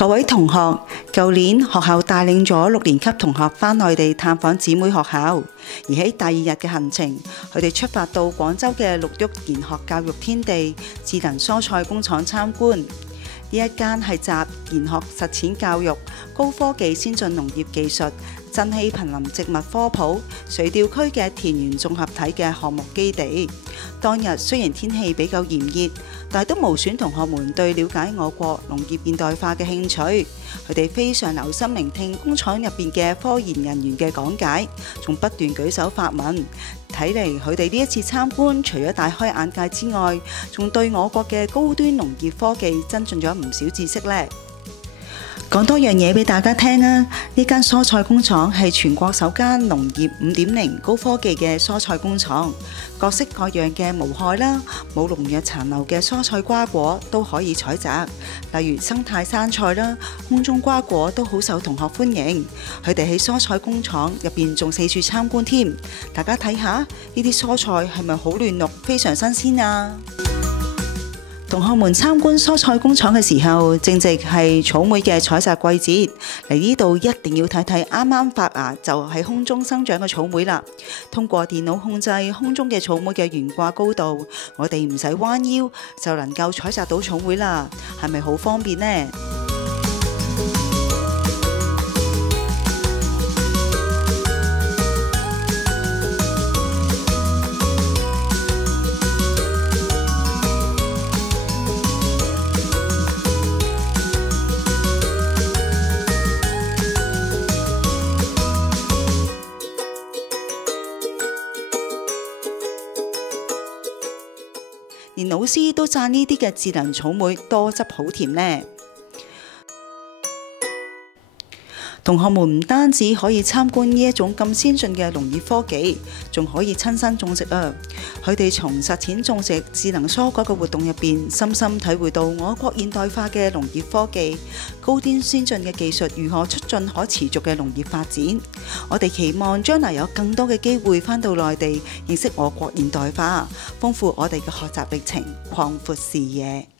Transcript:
各位同學，舊年學校帶領咗6年級同學返內地探訪姊妹學校，而喺第2日嘅行程，佢哋出發到廣州嘅綠郁研學教育天地智能蔬菜工廠參觀。呢一間係集研學實踐教育、高科技先進農業技術、珍稀瀕臨植物科普、垂釣區嘅田園綜合體嘅項目基地。當日雖然天氣比較炎熱，但係都無損同學們對了解我國農業現代化嘅興趣。佢哋非常留心聆聽工廠入邊嘅科研人員嘅講解，仲不斷舉手發問。睇嚟佢哋呢一次參觀，除咗大開眼界之外，仲對我國嘅高端農業科技增進咗唔少知識呢。講多樣嘢俾大家聽啊！呢間蔬菜工廠係全國首間農業5.0高科技嘅蔬菜工廠，各式各樣嘅無害啦、冇農藥殘留嘅蔬菜瓜果都可以採摘，例如生態生菜啦、空中瓜果都好受同學歡迎。佢哋喺蔬菜工廠入邊仲四處參觀添，大家睇下呢啲蔬菜係咪好嫩綠、非常新鮮啊！同學們參觀蔬菜工廠嘅時候，正值係草莓嘅採摘季節，嚟呢度一定要睇睇啱啱發芽就喺空中生長嘅草莓啦。通過電腦控制空中嘅草莓嘅懸掛高度，我哋唔使彎腰就能夠採摘到草莓啦，係咪好方便呢？連老師都讚呢啲嘅智能草莓多汁好甜呢。同學們唔單止可以參觀呢一種咁先進嘅農業科技，仲可以親身種植啊！佢哋從實踐種植智能蔬果嘅活動入邊，深深體會到我國現代化嘅農業科技、高端先進嘅技術如何促進可持續嘅農業發展。我哋期望將來有更多嘅機會返到內地，認識我國現代化，豐富我哋嘅學習歷程，擴闊視野。